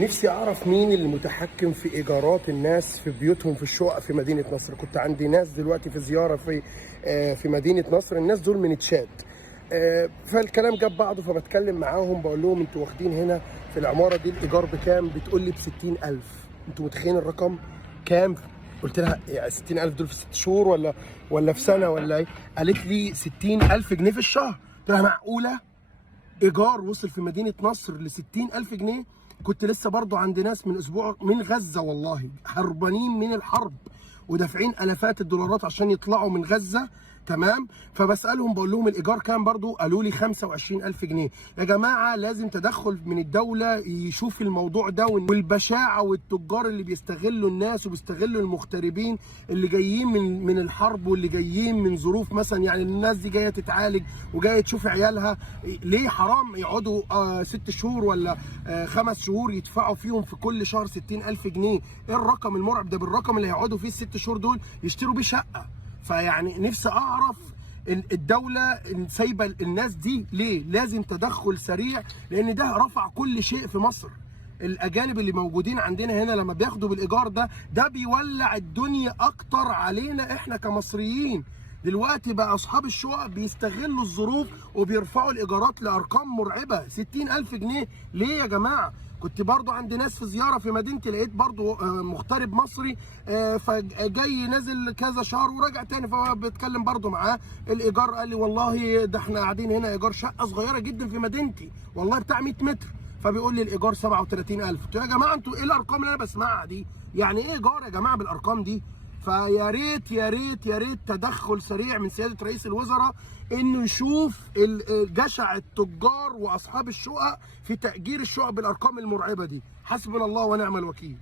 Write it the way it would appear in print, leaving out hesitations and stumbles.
نفسي اعرف مين المتحكم في ايجارات الناس في بيوتهم في الشقق في مدينه نصر. كنت عندي ناس دلوقتي في زياره في مدينه نصر. الناس دول من تشاد. فالكلام جاب بعضه، فبتكلم معاهم بقول لهم انتوا واخدين هنا في العماره دي الايجار بكام؟ بتقول لي ب 60,000. انتوا متخيلين الرقم كام؟ قلت لها يعني 60,000 دول في 6 شهور ولا في سنه ولا ايه؟ قالت لي 60,000 جنيه في الشهر. قلت لها معقوله؟ ايجار وصل في مدينه نصر ل 60,000 جنيه؟ كنت لسه برضو عند ناس من اسبوع من غزه، والله هربانين من الحرب ودافعين الافات الدولارات عشان يطلعوا من غزه. تمام. فبسالهم بقول لهم الايجار كام؟ برضو قالوا لي 25,000 جنيه. يا جماعه لازم تدخل من الدوله يشوف الموضوع ده، والبشاعه والتجار اللي بيستغلوا الناس وبيستغلوا المغتربين اللي جايين من الحرب واللي جايين من ظروف، مثلا يعني الناس دي جايه تتعالج وجايه تشوف عيالها. ليه حرام يقعدوا 6 شهور ولا 5 شهور يدفعوا فيهم في كل شهر 60,000 جنيه؟ ايه الرقم المرعب ده؟ بالرقم اللي هيقعدوا فيه ال6 شهور دول يشتروا بيه شقه. فيعني نفسي اعرف الدوله سايبه الناس دي ليه؟ لازم تدخل سريع، لان ده رفع كل شيء في مصر. الاجانب اللي موجودين عندنا هنا لما بياخدوا بالايجار ده بيولع الدنيا اكتر علينا احنا كمصريين. دلوقتي بقى اصحاب الشقق بيستغلوا الظروف وبيرفعوا الايجارات لارقام مرعبه. 60,000 جنيه ليه يا جماعه؟ كنت برضو عند ناس في زياره في مدينتي، لقيت برضو مغترب مصري فجاي نازل كذا شهر وراجع تاني، فبتكلم برضو معاه الايجار. قال لي والله ده احنا قاعدين هنا ايجار شقه صغيره جدا في مدينتي، والله بتاع 100 متر، فبيقول لي الايجار 37,000. قلت له يا جماعه انتوا ايه الارقام اللي انا بسمعها دي؟ يعني ايه ايجار يا جماعه بالارقام دي؟ فيا ريت يا ريت يا ريت تدخل سريع من سياده رئيس الوزراء، انه يشوف جشع التجار واصحاب الشقق في تاجير الشقق بالارقام المرعبه دي. حسبنا الله ونعم الوكيل.